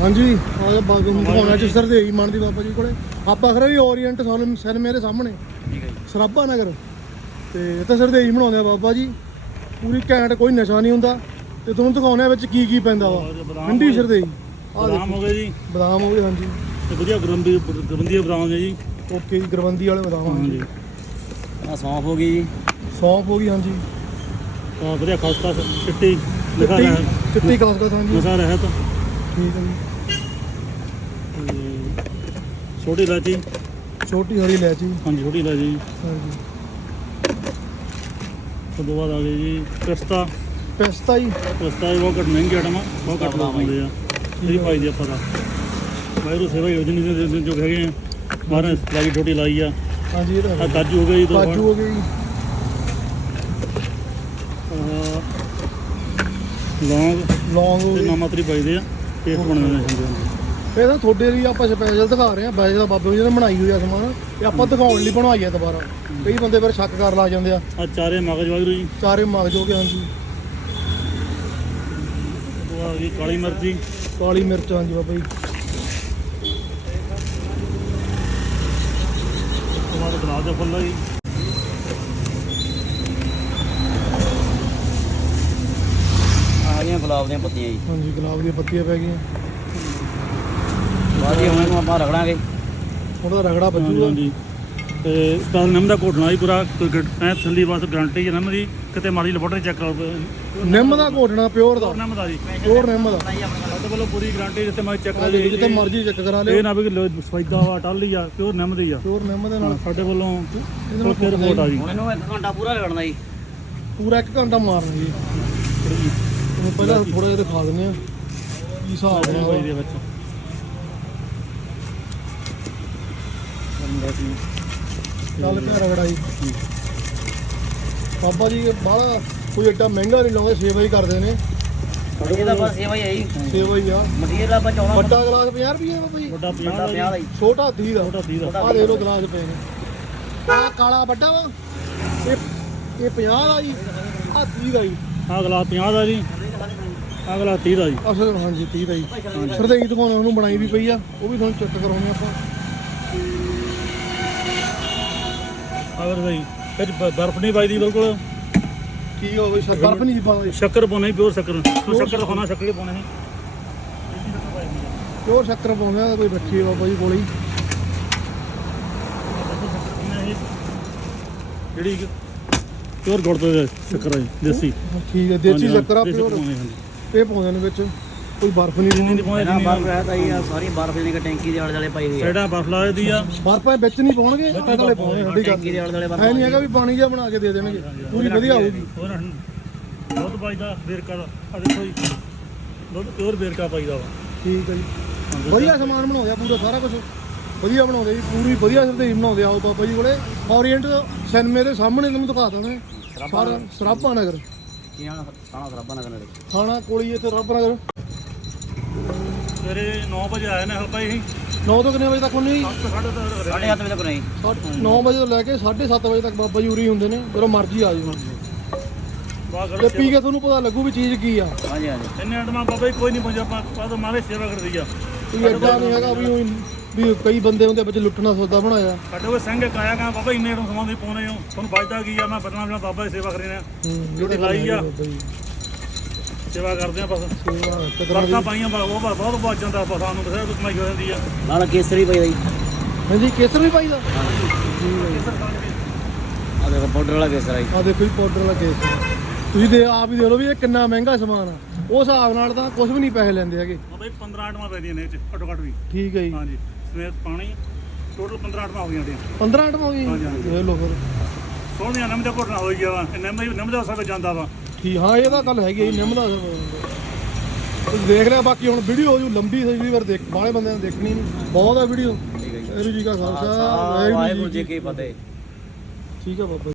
ਹਾਂਜੀ। ਆਹ ਬਾਗ ਨੂੰ ਦਿਖਾਉਣਾ ਜਿਸਰ ਦੇ ਹੀ ਮਨ ਦੀ ਬਾਬਾ ਜੀ ਕੋਲੇ। ਆਪਾਂ ਖਰੇ ਵੀ ਓਰੀਐਂਟ ਸੋਲਮ ਸਰ ਮੇਰੇ ਸਾਹਮਣੇ। ਠੀਕ ਹੈ ਜੀ। ਸਰਾਭਾ ਨਗਰ। ਤੇ ਇੱਥੇ ਸਰ ਦੇ ਹੀ ਬਣਾਉਂਦੇ ਆ ਬਾਬਾ ਜੀ। ਪੂਰੀ ਘੈਂਟ ਕੋਈ ਨਸ਼ਾ ਨਹੀਂ ਹੁੰਦਾ। ਤੇ ਤੁਹਾਨੂੰ ਦਿਖਾਉਣੇ ਵਿੱਚ ਕੀ ਕੀ ਪੈਂਦਾ ਵਾ। ਬਦਾਮ ਠੰਡੀ ਸਰਦੇਈ ਆ ਬਦਾਮ ਦੇਖੋ। ਹੋ ਗਏ ਜੀ। ਬਦਾਮ ਹੋ ਗਏ ਹਾਂਜੀ। ਤੇ ਵਧੀਆ ਗਰੰਦੀ ਗਰੰਦੀ ਬਦਾਮ ਨੇ ਜੀ। ਓਕੇ ਜੀ ਗਰਵੰਦੀ ਵਾਲੇ ਬਦਾਮ ਹਾਂਜੀ। ਆ ਸੌਂਫ ਹੋ ਗਈ ਜੀ। ਸੌਂਫ ਹੋ ਗਈ ਹਾਂਜੀ। ਤਾਂ ਵਧੀਆ ਖਸਤਾ ਚਿੱਟੀ ਲਿਖਾ ਰਿਹਾ ਚਿੱਟੀ ਕਸਕਸ ਹਾਂਜੀ। ਨਸ਼ਾ ਰਹਿਤ। ਠੀਕ ਹੈ ਜੀ। ਛੋਟੀ ਇਲਾਚੀ ਛੋਟੀ ਹਰੀ ਇਲਾਇਚੀ ਹਾਂਜੀ ਛੋਟੀ ਇਲਾਚੀ ਹਾਂਜੀ। ਉਸ ਤੋਂ ਬਾਅਦ ਆ ਗਈ ਜੀ ਪਿਸਤਾ। ਪਿਸਤਾ ਜੀ। ਪਿਸਤਾ ਇਹ ਬਹੁਤ ਘੱਟ ਮਹਿੰਗੀ ਆਟਮ ਆ ਬਹੁਤ ਘੱਟ ਲੋਕ ਹੁੰਦੇ ਆ। ਇਹ ਪਾਈ ਦੀ ਆਪਾਂ ਦਾ। ਵਾਇਰੂ ਸੇਵਾ ਯੋਜਨਾ ਦੇ ਜੋ ਹੈਗੇ ਆ। ਮਾਰਨ ਲਾਈ ਛੋਟੀ ਲਾਈ ਆ। ਹਾਂਜੀ ਇਹ ਤਾਂ ਹੈ। ਕਾਜੂ ਹੋ ਗਈ ਦੋ ਕਾਜੂ ਹੋ ਗਏ ਜੀ। ਆਹ ਲੌਂਗ ਲੌਂਗ ਹੋ ਤੇ ਨਾਮਾਤਰੀ ਪਾਈਦੇ ਆ। ਟੇਸਟ ਬਣਾਉਂਦੇ ਨੇ ਹੁੰਦੇ ਆ ਇਹ ਤਾਂ ਤੁਹਾਡੇ ਲਈ ਆਪਾਂ ਸਪੈਸ਼ਲ ਦਿਖਾ ਰਹੇ ਆ ਵੈਸੇ ਤਾਂ ਬਾਬੇ ਜੀ ਨੇ ਬਣਾਈ ਹੋਈ ਆ ਸਮਾਨ। ਇਹ ਆਪਾਂ ਦਿਖਾਉਣ ਲਈ ਬਣਵਾਈ ਆ ਦੁਬਾਰਾ। ਕਈ ਬੰਦੇ ਫਿਰ ਸ਼ੱਕ ਕਰ ਲਾ ਜਾਂਦੇ ਆ। ਆ ਚਾਰੇ ਮਗਜ ਵਾਇਰੂ ਜੀ। ਚਾਰੇ ਮਗਜ ਹੋ ਗਏ ਹਾਂਜੀ। ਉਹ ਆ ਗਈ ਕਾਲੀ ਮਿਰਚੀ। ਕਾਲੀ ਮਿਰਚ ਹਾਂਜੀ ਬਾਬਾ ਜੀ। ਗੁਲਾਬ ਦਾ ਫੁੱਲ ਜੀ। ਆ ਗਈਆਂ ਗੁਲਾਬ ਦੀਆਂ ਪੱਤੀਆਂ ਜੀ। ਹਾਂਜੀ ਗੁਲਾਬ ਦੀਆਂ ਪੱਤੀਆਂ ਪੈ ਗਈਆਂ। ਹੀ ਹੁਣ ਇਹਨੂੰ ਆਪਾਂ ਰਗੜਾਂਗੇ। ਉਹਦਾ ਰਗੜਾ ਵੱਜੂਗਾ। ਹਾਂਜੀ। ਤੇ ਤਾਂ ਨਮ ਦਾ ਘੋਟਣਾ ਜੀ ਪੂਰਾ ਐ ਥੱਲੀ ਬਸ ਗਰੰਟੀ ਹੈ ਨਮ ਦੀ। ਕਿਤੇ ਮਾੜੀ ਲੈਬੋਰਟਰੀ ਚੈੱਕ ਕਰੋ ਨਿੰਮ ਦਾ ਘੋਟਣਾ ਪਿਓਰ ਦਾ? ਨਮ ਦਾ ਜੀ। ਪਿਓਰ ਨਿੰਮ ਦਾ? ਸਾਡੇ ਵੱਲੋਂ ਪੂਰੀ ਗਰੰਟੀ ਜਿੱਥੇ ਮੈਂ ਚੈੱਕ ਕਰਾ ਲਈ ਜਿੱਥੇ ਮਰਜ਼ੀ ਚੈੱਕ ਕਰਾ ਇਹ ਲਿਓ ਨਾ ਵੀ ਕਿ ਸਫੈਦਾ ਵਾ ਟੱਲੀ ਆ ਪਿਓਰ ਨਿੰਮ ਦੀ ਆ। ਪਿਓਰ ਨਿੰਮ ਦੇ ਨਾਲ। ਸਾਡੇ ਵੱਲੋਂ ਇਹਦੇ ਰਿਪੋਰਟ ਆ ਜੀ। ਇਹਨੂੰ ਇੱਕ ਘੰਟਾ ਪੂਰਾ ਰਗੜਨਾ ਜੀ। ਪੂਰਾ 1 ਘੰਟਾ ਮਾਰਨਾ ਜੀ। ਪਹਿਲਾਂ ਥੋੜਾ ਜਿਹਾ ਦਿਖਾ ਦਿੰਦੇ ਆ ਕੀ ਹਿਸਾਬ ਬਾਈ ਨਾਲ। ਦੇ ਵਿੱਚ। ਚੱਲ ਪਿਆ ਰਗੜਾ ਜੀ। ਬਾਬਾ ਜੀ ਬਾਹਲਾ ਕੋਈ ਏਡਾ ਮਹਿੰਗਾ ਨਹੀਂ ਲਾਉਂਦੇ ਸੇਵਾ ਹੀ ਕਰਦੇ ਨੇ। ਇਹ ਤਾਂ ਬਸ ਸੇਵਾ ਹੀ ਹੈ ਜੀ। ਸੇਵਾ ਹੀ ਆ। ਮਟੀਰੀਅਲ ਆਪਾਂ ਚਾਉਣਾ ਵੱਡਾ ਗਲਾਸ 50 ਰੁਪਏ ਵੱਡਾ 50 ਵੱਡਾ ਦਾ ਪਿਆ ਦਾ ਜੀ। ਛੋਟਾ 30 ਦਾ। ਛੋਟਾ 30 ਦਾ। ਆ ਦੇ ਲੋ ਗਲਾਸ ਪਏ ਨੇ। ਆ ਕਾਲਾ ਵੱਡਾ ਵਾ। ਇਹ ਇਹ 50 ਦਾ ਜੀ। ਆ 30 ਦਾ ਜੀ। ਆ 50 ਦਾ ਜੀ। ਆ ਗਲਾ 30 ਦਾ ਜੀ। ਅਸਲ ਹਾਂਜੀ 30 ਦਾ ਜੀ। ਸਰਦੇਈ ਉਹਨੂੰ ਬਣਾਈ ਵੀ ਪਈ ਆ। ਉਹ ਵੀ ਤੁਹਾਨੂੰ ਚੈੱਕ ਕਰਾਉਣੇ ਆਪਾਂ। ਸਹੀ। ਵਿੱਚ ਬ- ਬਰਫ਼ ਨਹੀਂ ਪਾਈਦੀ ਬਿਲਕੁਲ। ਕੀ ਹੋ ਗਈ? ਸ਼ੱਕਰ ਬਰਫ ਨਹੀਂ ਪਾਉਂਦਾ ਜੀ ਸ਼ੱਕਰ ਪਾਉਣਾ ਹੀ ਪਿਓਰ ਸ਼ੱਕਰ। ਤੂੰ ਸ਼ੱਕਰ ਦਿਖਾਉਣਾ ਸ਼ੱਕਰ ਹੀ ਪਾਉਣਾ ਸੀ ਪਿਓਰ ਸ਼ੱਕਰ ਪਾਉਂਦੇ ਆ ਕੋਈ ਬੱਚੀ ਬਾਬਾ ਜੀ ਕੋਲੇ ਹੀ। ਜਿਹੜੀ ਪਿਓਰ ਗੁੜ ਦਾ ਸ਼ੱਕਰ ਆ ਜੀ ਦੇਸੀ। ਠੀਕ ਹੈ ਦੇਸੀ ਹਾਂਜੀ, ਸ਼ੱਕਰ ਆ ਦੇਸੀ ਪਿਓਰ ਹਾਂਜੀ। ਇਹ ਪਾਉਂਦੇ ਨੇ ਵਿੱਚ। ਕੋਈ ਬਰਫ ਨਹੀਂ ਜਿੰਨੀ ਦੀ ਪਾਉਣੇ ਇਹਨਾਂ ਜਿੰਨੀ ਬਰਫ ਰਹਿਤਾ ਜੀ ਆ ਸਾਰੀ ਬਰਫ ਜਿਹੜੀ ਕਿ ਟੈਂਕੀ ਦੇ ਆਲੇ ਦੁਆਲੇ ਪਾਈ ਹੋਈ ਹੈ। ਸਾਈਡਾਂ ਬਰਫ਼ ਲਾ ਦੀ ਆ। ਬਰਫਾਂ ਵਿੱਚ ਨਹੀਂ ਪਾਉਣਗੇ ਅਗਲੇ ਪਾਉਣੇ ਸਾਡੀ ਗੱਲ ਟੈਂਕੀ ਦੇ ਆਲੇ ਦੁਆਲੇ ਬਰਫ ਐ ਨਹੀਂ ਹੈਗਾ ਵੀ ਪਾਣੀ ਜਿਹਾ ਬਣਾ ਕੇ ਦੇ ਦੇਣਗੇ ਪੂਰੀ ਵਧੀਆ ਹੋਊਗੀ। ਹੋਰ ਦੁੱਧ ਪਾਈਦਾ ਵੇਰਕਾ ਦਾ ਆ ਦੇਖੋ ਜੀ। ਦੁੱਧ ਪਿਓਰ ਵੇਰਕਾ ਪਾਈਦਾ ਵਾ। ਠੀਕ ਹੈ ਜੀ। ਵਧੀਆ ਸਮਾਨ ਬਣਾਉਂਦੇ ਆ ਪੂਰਾ ਸਾਰਾ ਕੁਝ ਵਧੀਆ ਬਣਾਉਂਦੇ ਜੀ ਪੂਰੀ ਵਧੀਆ ਸਰਦੇਈ ਬਣਾਉਂਦੇ ਆ ਉਹ ਬਾਬਾ ਜੀ ਕੋਲੇ। ਓਰੀਐਂਟ ਸਿਨੇਮੇ ਦੇ ਸਾਹਮਣੇ ਤੁਹਾਨੂੰ ਦਿਖਾ ਦਿੰਦੇ ਸਾਰਾ ਸਰਾਭਾ ਨਗਰ। ਕੀ ਸਾਣਾ ਸਰਾਬਾ ਨਗਰ ਨੇੜੇ। ਥਾਣਾ ਕੋਲੀ ਇੱਥੇ ਸਰਾਭਾ ਨਗਰ। ਸਵੇਰੇ 9 ਵਜੇ ਆਏ ਨੇ ਹਲਕਾ ਹੀ 9 ਤੋਂ ਕਿੰਨੇ ਵਜੇ ਤੱਕ ਹੁੰਦੀ ਜੀ ਸਾਢੇ ਤੋਂ ਸਾਢੇ ਸੱਤ ਵਜੇ ਤੱਕ ਨਹੀਂ 9 ਵਜੇ ਤੋਂ ਲੈ ਕੇ 7:30 ਵਜੇ ਤੱਕ ਬਾਬਾ ਜੀ ਉਰੀ ਹੁੰਦੇ ਨੇ ਜਦੋਂ ਮਰਜ਼ੀ ਆ ਜਾਓ। ਵਾਹ ਤੇ ਕਰ ਪੀ ਕੇ ਤੁਹਾਨੂੰ ਪਤਾ ਲੱਗੂ ਵੀ ਚੀਜ਼ ਕੀ ਆ। ਹਾਂਜੀ ਹਾਂਜੀ। ਇੰਨੇ ਐਂਡਮਾ ਬਾਬਾ ਜੀ ਕੋਈ ਨਹੀਂ ਪਹੁੰਚਿਆ ਪਾਦ ਮਾਰੇ ਸੇਵਾ ਕਰਦੀ ਆ। ਕੋਈ ਨਹੀਂ ਹੈਗਾ ਵੀ ਊਂ ਵੀ ਕਈ ਬੰਦੇ ਹੁੰਦੇ ਵਿੱਚ ਲੁੱਟਣਾ ਸੌਦਾ ਬਣਾਇਆ। ਸਾਡੇ ਕੋਲ ਸਿੰਘ ਇੱਕ ਆਇਆ ਕਹਿੰਦਾ ਬਾਬਾ ਇੰਨੇ ਨੂੰ ਸਮਾਂ ਦੇ ਪਾਉਣੇ ਹੋ। ਤੁਹਾਨੂੰ ਬਚਦਾ ਕੀ ਆ? ਮੈਂ ਬਦਨਾਮ ਬਾਬਾ ਦੀ ਸੇਵਾ ਕਰੀ ਨੇ ਹੂੰ ਡਿਊਟੀ ਲਾਈ ਆ। ਸੇਵਾ ਕਰਦੇ ਆ ਬਸ। ਵਰਤਾਂ ਪਾਈਆਂ ਬਾ- ਉਹ ਬਾ- ਬਹੁਤ ਬਚ ਜਾਂਦਾ ਆਪਾਂ ਸਾਨੂੰ ਬਥੇਰਾ ਕੁ ਕਮਾਈ ਹੋ ਜਾਂਦੀ ਆ। ਨਾਲ ਕੇਸਰੀ ਪਈ ਦਾ ਜੀ ਹਾਂਜੀ ਕੇਸਰ ਵੀ ਪਾਈਦਾ ਆ ਦੇਖੋ ਪਾਊਡਰ ਵਾਲਾ ਕੇਸਰ ਆ ਜੀ। ਆ ਦੇਖੋ ਜੀ ਪਾਊਡਰ ਵਾਲਾ ਕੇਸਰ ਤੁਸੀਂ ਦੇ ਆਪ ਹੀ ਦੇਖ ਲਓ ਵੀ ਇਹ ਕਿੰਨਾ ਮਹਿੰਗਾ ਸਮਾਨ ਆ। ਉਸ ਹਿਸਾਬ ਨਾਲ ਤਾਂ ਕੁਝ ਵੀ ਨਹੀਂ ਪੈਸੇ ਲੈਂਦੇ ਹੈਗੇ। ਬਾਬਾ ਜੀ 15 ਆਟਮਾਂ ਪੈਂਦੀਆਂ ਨੇ ਇਹ ਚ ਘੱਟੋ ਘੱਟ ਵੀ। ਠੀਕ ਹੈ ਜੀ। ਹਾਂਜੀ। ਸਮੇਤ ਪਾਣੀ ਟੋਟਲ 15 ਆਟਮਾਂ ਹੋ ਗਈਆਂ ਸਾਡੀਆਂ 15 ਆਈਟਮ ਹੋ ਗਈ ਹਾਂਜੀ, ਹਾਂਜੀ। ਦੇਖ ਲਓ ਫਿਰ। ਸੋਹਣੀਆਂ ਨਮ ਦਾ ਘੋਟਣਾ ਹੋਈ ਗਿਆ ਵਾ। ਨਮ ਨਮ ਦਾ ਸਭ ਜਾਂਦਾ ਵਾ। ਠੀਕ ਹਾਂ ਇਹ ਤਾਂ ਗੱਲ ਹੈਗੀ ਹੈ ਜੀ, ਨਿੰਮ ਦਾ ਤੁਸੀਂ ਦੇਖ ਲਿਆ ਬਾਕੀ ਹੁਣ ਵੀਡੀਓ ਜੋ ਲੰਬੀ ਸਹੀ ਵਾਰ ਦੇਖ ਬਾਹਲੇ ਬੰਦਿਆਂ ਨੇ ਦੇਖਣੀ ਨਹੀਂ। ਬਹੁਤ ਆ ਵੀਡੀਓ ਠੀਕ ਹੈ ਜੀ। ਵਾਹਿਗੁਰੂ ਜੀ ਕਾ ਖਾਲਸਾ ਵਾਹਿਗੁਰੂ ਜੀ ਕੀ ਫਤਿਹ। ਠੀਕ ਆ ਬਾਬਾ ਜੀ।